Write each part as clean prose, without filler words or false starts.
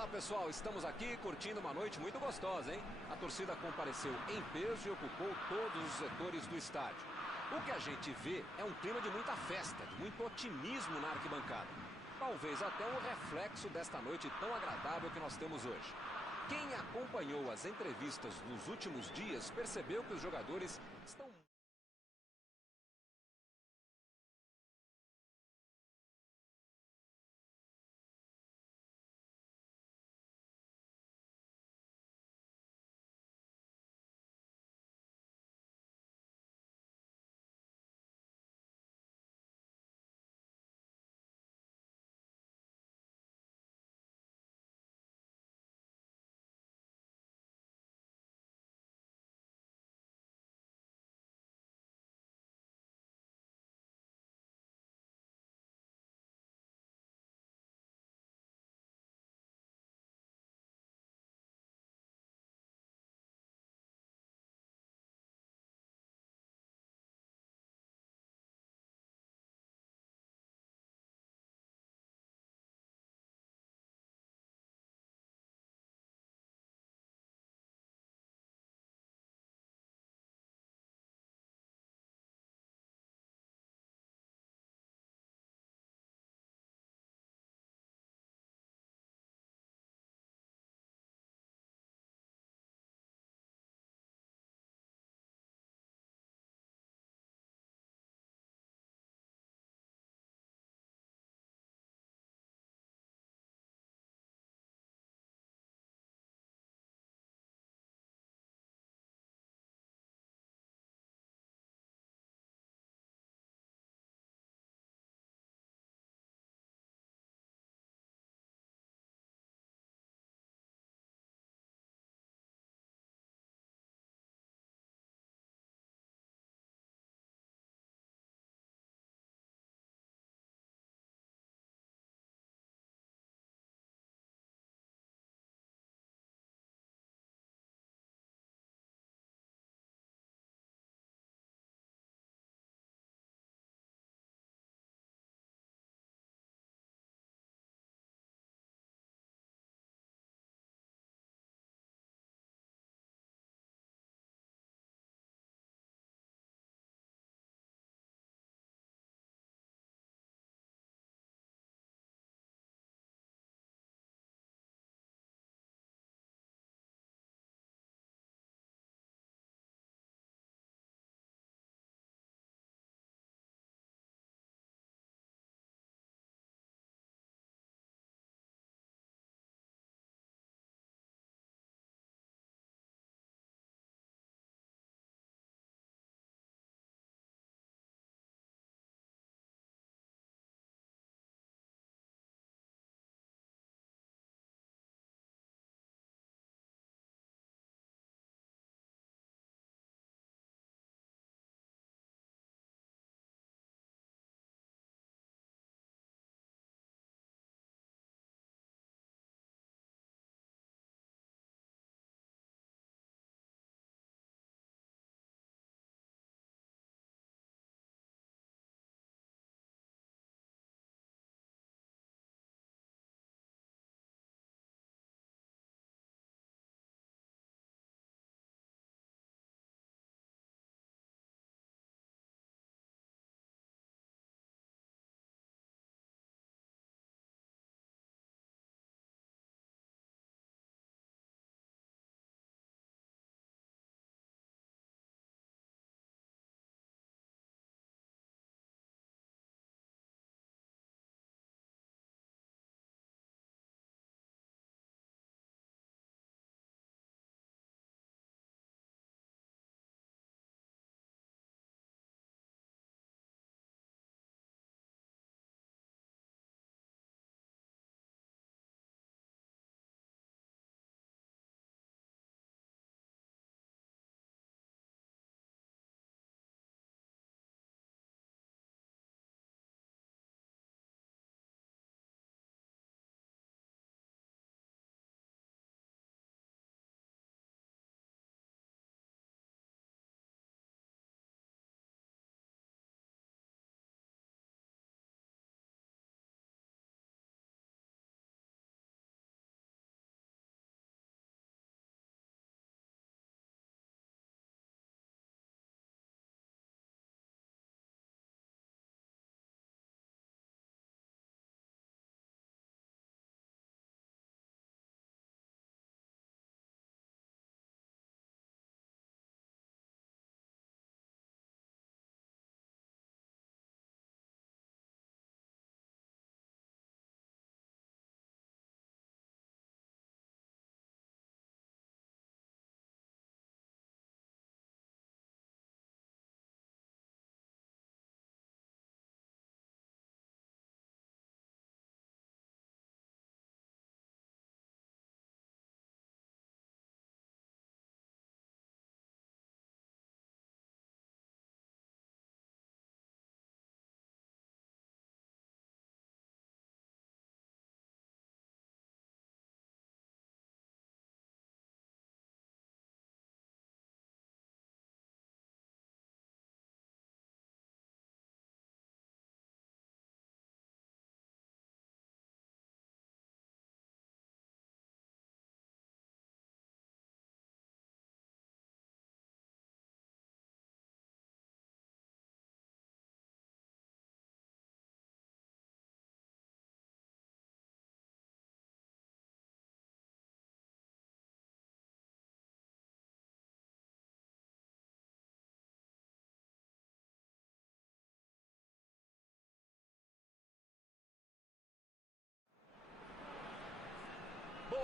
Olá pessoal, estamos aqui curtindo uma noite muito gostosa, hein? A torcida compareceu em peso e ocupou todos os setores do estádio. O que a gente vê é um clima de muita festa, de muito otimismo na arquibancada. Talvez até um reflexo desta noite tão agradável que nós temos hoje. Quem acompanhou as entrevistas nos últimos dias percebeu que os jogadores estão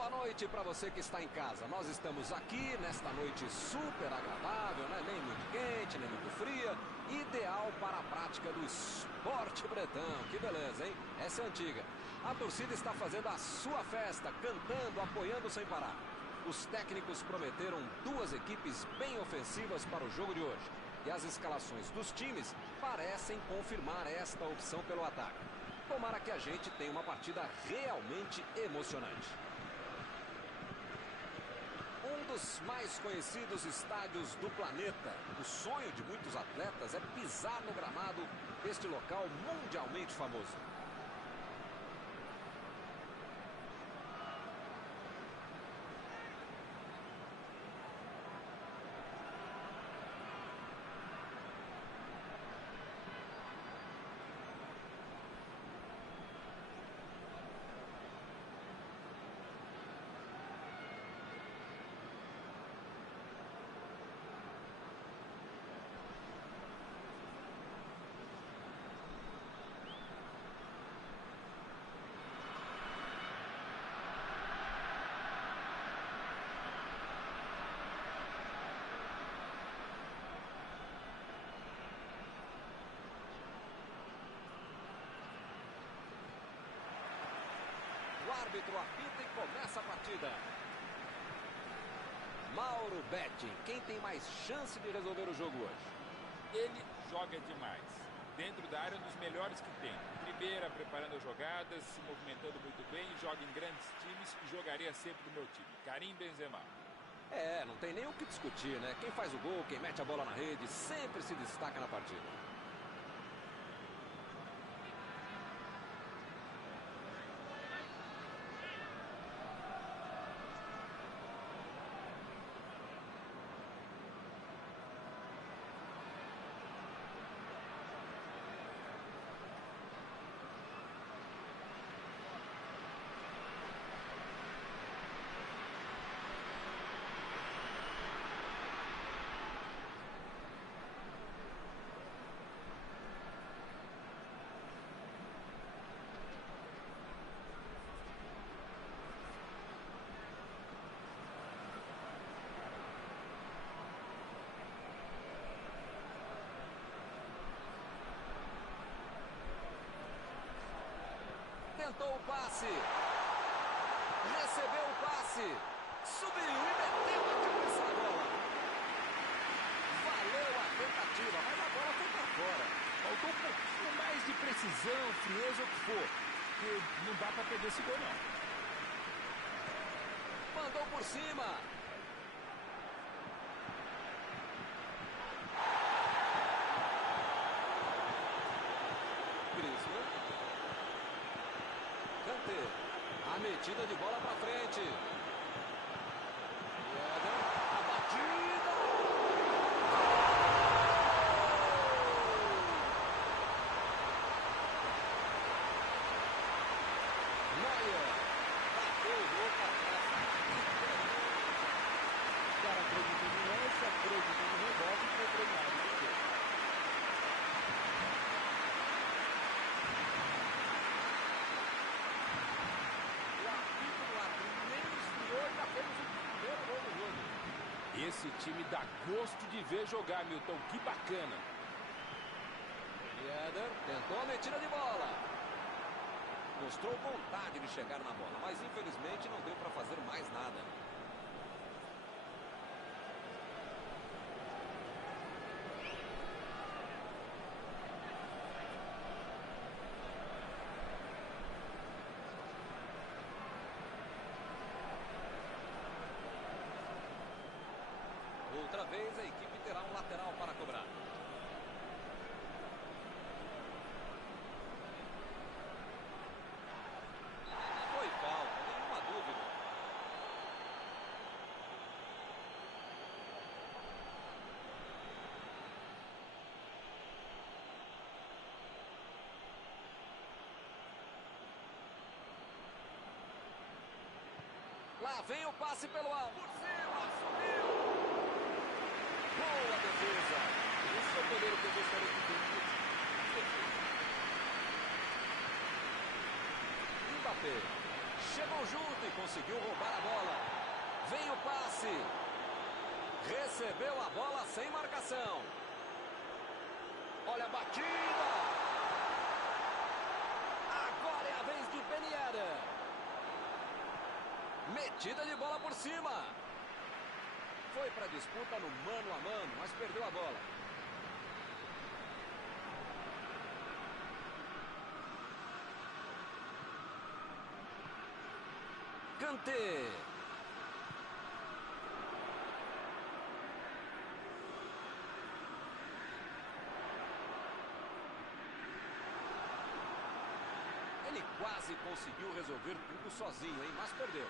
Boa noite para você que está em casa. Nós estamos aqui nesta noite super agradável, né? Nem muito quente, nem muito fria. Ideal para a prática do esporte bretão. Que beleza, hein? Essa é antiga. A torcida está fazendo a sua festa, cantando, apoiando sem parar. Os técnicos prometeram duas equipes bem ofensivas para o jogo de hoje. E as escalações dos times parecem confirmar esta opção pelo ataque. Tomara que a gente tenha uma partida realmente emocionante. Um dos mais conhecidos estádios do planeta. O sonho de muitos atletas é pisar no gramado deste local mundialmente famoso. O árbitro apita e começa a partida. Mauro Betti, quem tem mais chance de resolver o jogo hoje? Ele joga demais. Dentro da área, um dos melhores que tem. Primeira, preparando as jogadas, se movimentando muito bem, joga em grandes times e jogaria sempre do meu time. Karim Benzema. É, não tem nem o que discutir, né? Quem faz o gol, quem mete a bola na rede, sempre se destaca na partida. Tentou o passe. Recebeu o passe. Subiu e meteu a cabeça na bola. Valeu a tentativa, mas a bola foi para fora. Faltou um pouquinho mais de precisão, frieza, o que for. Porque não dá para perder esse gol, não. Mandou por cima. A metida de bola para frente. A batida. Neuer. Bateu o gol para trás. O cara acreditou no lance, acreditou no rebote e foi treinado. Esse time dá gosto de ver jogar, Milton. Que bacana. Eder tentou a metida de bola. Mostrou vontade de chegar na bola, mas infelizmente não deu para fazer mais nada. Outra vez a equipe terá um lateral para cobrar. Foi falta, nenhuma dúvida. Lá vem o passe pelo alto. Por cima, subiu. Boa defesa. Esse é o goleiro que eu gostaria de ver. Mbappé. chegou junto e conseguiu roubar a bola. Vem o passe. Recebeu a bola sem marcação. Olha a batida. Agora é a vez de Ben Yedder. Metida de bola por cima. Foi para a disputa no mano a mano, mas perdeu a bola. Kanté. Ele quase conseguiu resolver tudo sozinho, hein? Mas perdeu.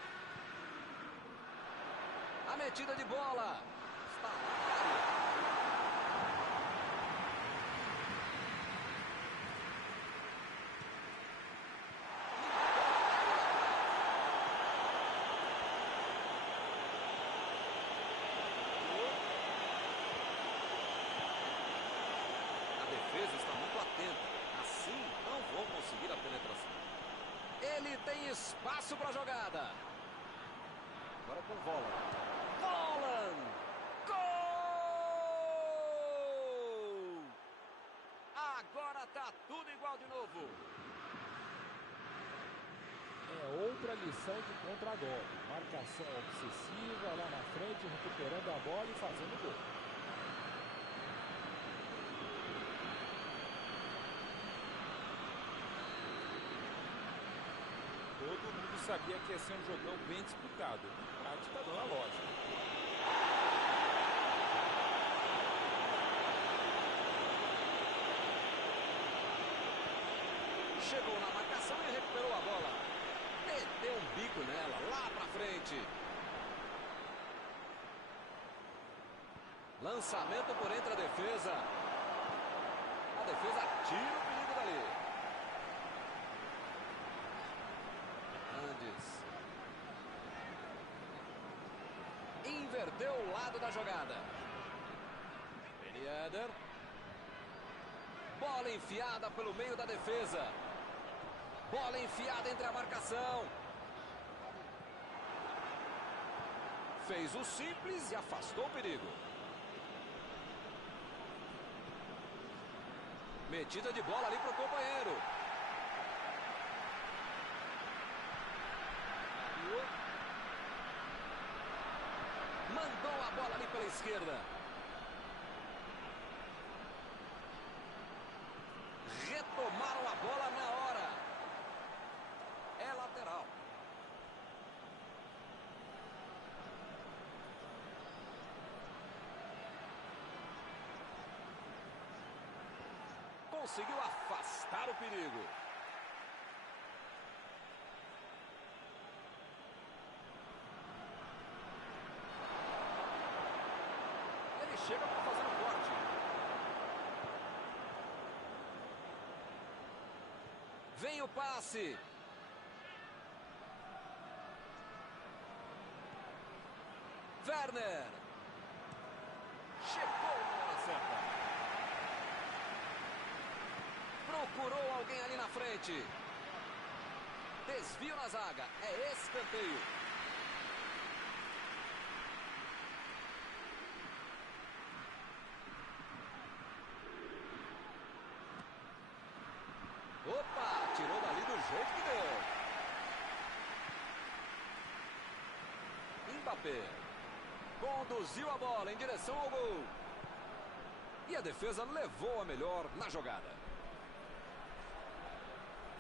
A metida de bola. Está lá. A defesa está muito atenta. Assim não vão conseguir a penetração. Ele tem espaço para a jogada. Agora com Volland. Volland! Gol! Agora tá tudo igual de novo. É outra lição de contra-golpe. Marcação obsessiva lá na frente, recuperando a bola e fazendo gol. Todo mundo sabia que ia ser um jogão bem disputado. Na prática, dando a lógica. Chegou na marcação e recuperou a bola. Meteu um bico nela, lá pra frente. Lançamento por entre a defesa. A defesa tira o perigo dali. Andes. Inverteu o lado da jogada. Ben Yedder. Bola enfiada pelo meio da defesa. Bola enfiada entre a marcação. Fez o simples e afastou o perigo. Metida de bola ali para o companheiro. Mandou a bola ali pela esquerda. Retomaram a bola na hora. É lateral. Conseguiu afastar o perigo. Ele chega para fazer o corte. Vem o passe. Werner. Chegou na hora certa. Procurou alguém ali na frente. Desvio na zaga. É escanteio. Opa, tirou dali do jeito que deu. Mbappé conduziu a bola em direção ao gol. E a defesa levou a melhor na jogada.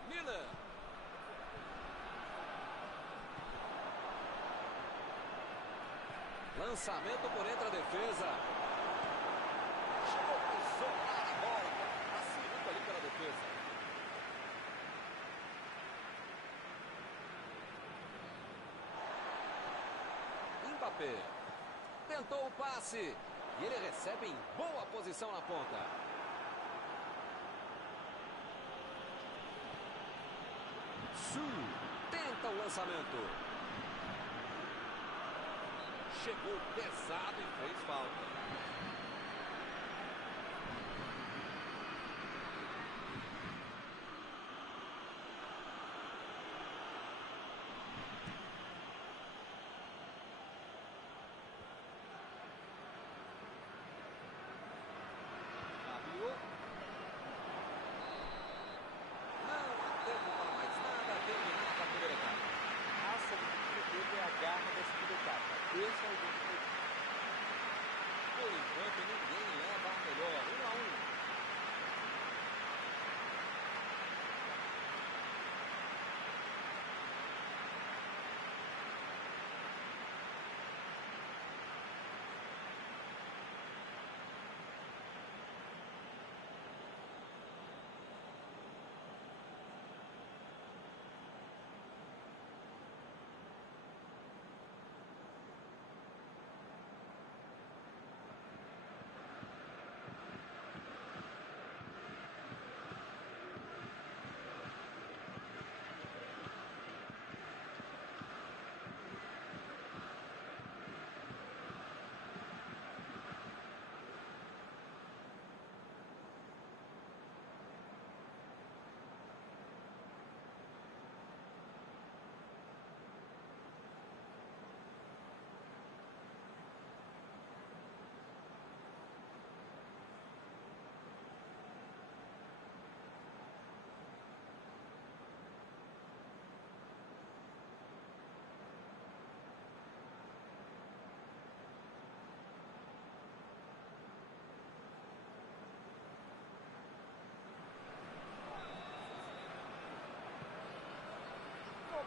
Miller. Lançamento por entre a defesa. Chegou a isolar a bola. Facilita ali pela defesa. Mbappé. Tentou o passe. E ele recebe em boa posição na ponta. Tenta o lançamento. Chegou pesado e fez falta.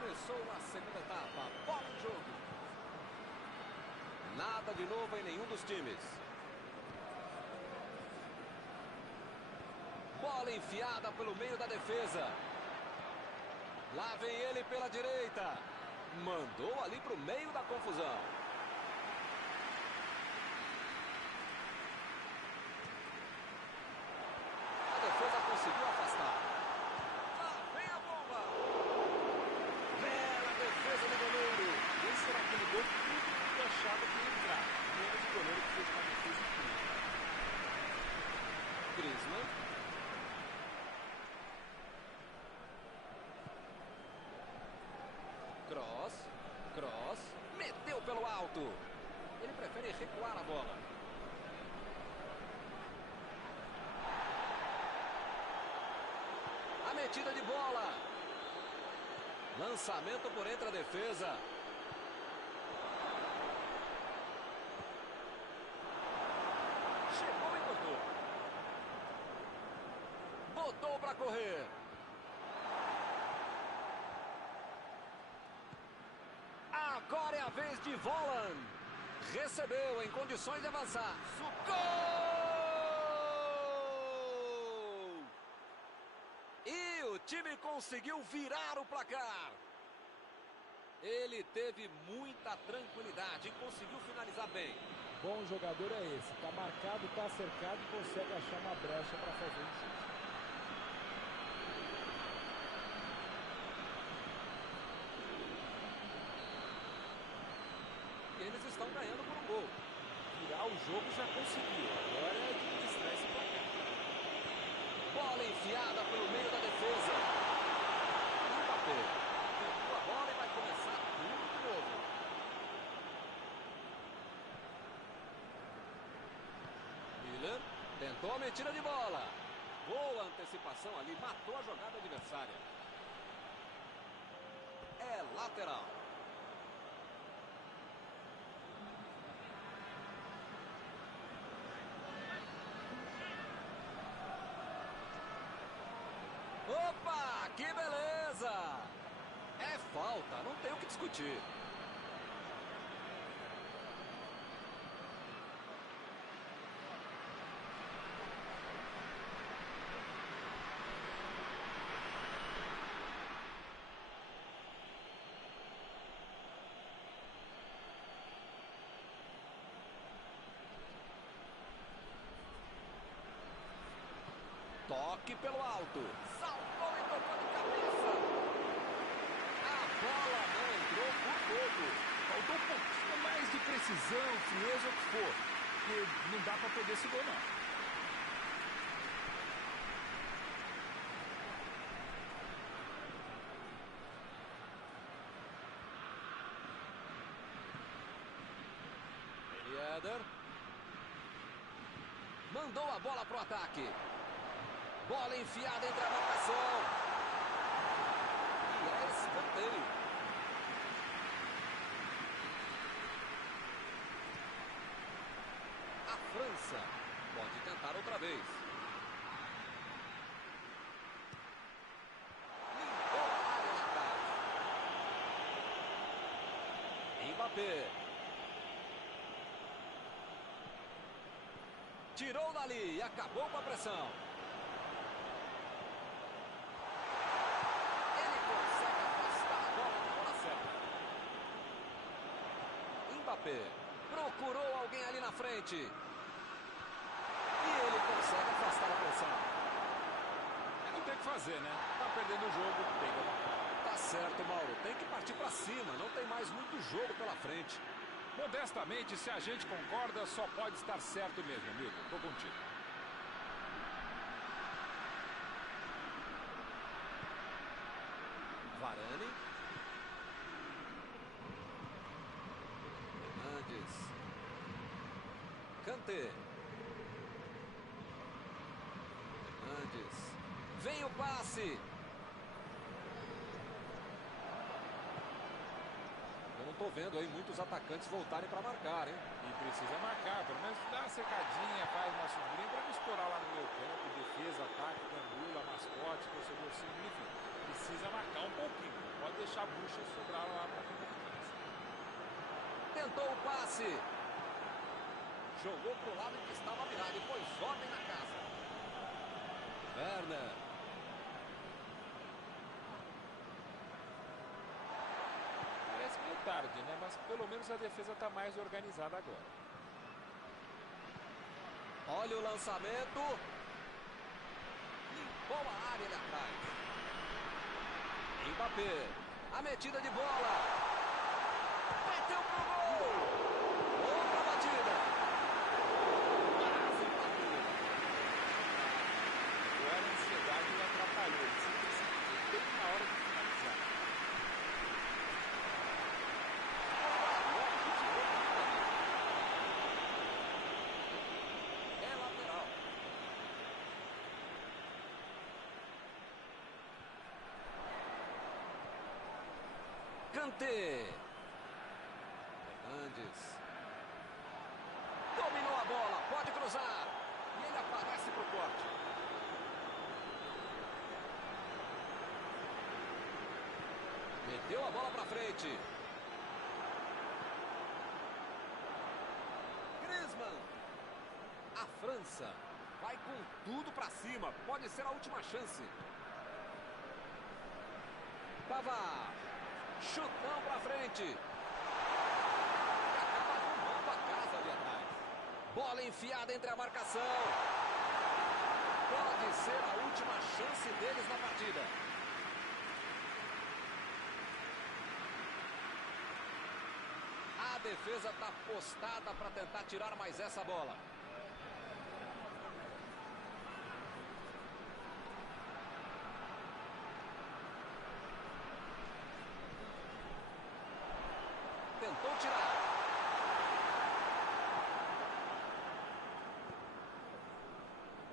Começou a segunda etapa. Bola em jogo. Nada de novo em nenhum dos times. Bola enfiada pelo meio da defesa. Lá vem ele pela direita. Mandou ali para o meio da confusão. A defesa conseguiu afastar. Lá vem a bomba. Bela defesa do goleiro. Esse era aquele gol tudo que achava que ia entrar. Menos o goleiro que fez uma defesa incrível. Griezmann. Cross, meteu pelo alto. Ele prefere recuar a bola. A metida de bola. Lançamento por entre a defesa. Chegou e cortou. Botou para correr. Agora é a vez de Volland. Recebeu em condições de avançar. Gol! E o time conseguiu virar o placar. Ele teve muita tranquilidade e conseguiu finalizar bem. Bom jogador é esse. Tá marcado, tá cercado e consegue achar uma brecha para fazer um chute. Eles estão ganhando por um gol. Virar o jogo já conseguiu. Agora é administrar esse placar. Bola enfiada pelo meio da defesa. Mbappé pegou a bola e vai começar tudo de novo. Miller tentou a metida de bola. Boa antecipação ali, matou a jogada adversária. É lateral. Opa, que beleza! É falta, não tem o que discutir. Toque pelo alto. Saltou e tocou de cabeça. A bola não entrou por pouco. Faltou um pouquinho mais de precisão, frieza, o que for. Porque não dá para perder esse gol, não. Eder. Mandou a bola pro ataque. Bola enfiada entre a marcação. E é escanteio. A França pode tentar outra vez. Limpou a área de trás. Mbappé. Tirou dali e acabou com a pressão. Mbappé procurou alguém ali na frente. E ele consegue afastar a pressão. Não tem o que fazer, né? Tá perdendo o jogo, tem que abaixar. Tá certo, Mauro. Tem que partir pra cima. Não tem mais muito jogo pela frente. Modestamente, se a gente concorda, só pode estar certo mesmo, amigo. Tô contigo. Varane. Kanté. Hernandes. Vem o passe. Eu não tô vendo aí muitos atacantes voltarem para marcar, hein? E precisa marcar, pelo menos dá uma secadinha, faz uma sublinha para não estourar lá no meio campo, defesa, ataque, gandula, mascote, torcedor símbolo, enfim. precisa marcar um pouquinho. Não pode deixar a bucha sobrar lá para a Tentou o passe. Jogou pro lado que estava virado e pôs ordem na casa. Werner. Parece meio tarde, né? Mas pelo menos a defesa está mais organizada agora. Olha o lançamento. Limpou a área ali atrás. Mbappé. A metida de bola. Meteu pro gol. Outra batida. Quase bateu. Agora a ansiedade o atrapalhou. Ele se precipitou bem na hora de finalizar. É lateral. Kanté. Fernandes. Dominou a bola, pode cruzar. E ele aparece pro corte. Meteu a bola pra frente. Griezmann. A França vai com tudo pra cima. Pode ser a última chance. Pavard. Chutão pra frente. E acaba arrumando a casa ali atrás. Bola enfiada entre a marcação. Pode ser a última chance deles na partida. A defesa está postada para tentar tirar mais essa bola. Tentou tirar.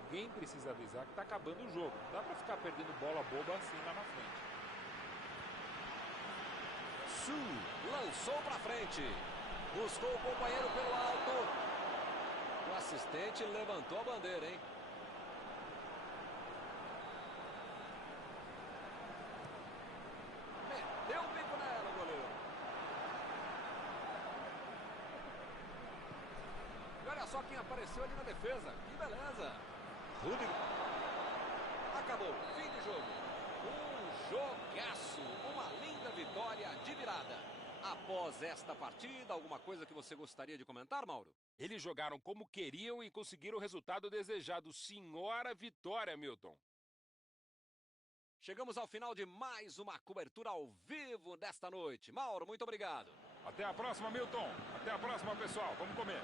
Alguém precisa avisar que está acabando o jogo. Não dá para ficar perdendo bola boba assim lá na frente. Su lançou para frente. Buscou o companheiro pelo alto. O assistente levantou a bandeira, hein? Meteu o bico nela, o goleiro. E olha só quem apareceu ali na defesa. Que beleza. Rudiger. Acabou. Fim de jogo. Um jogaço. Uma linda vitória de virada. Após esta partida, alguma coisa que você gostaria de comentar, Mauro? Eles jogaram como queriam e conseguiram o resultado desejado. Senhora vitória, Milton. Chegamos ao final de mais uma cobertura ao vivo desta noite. Mauro, muito obrigado. Até a próxima, Milton. Até a próxima, pessoal. Vamos comer.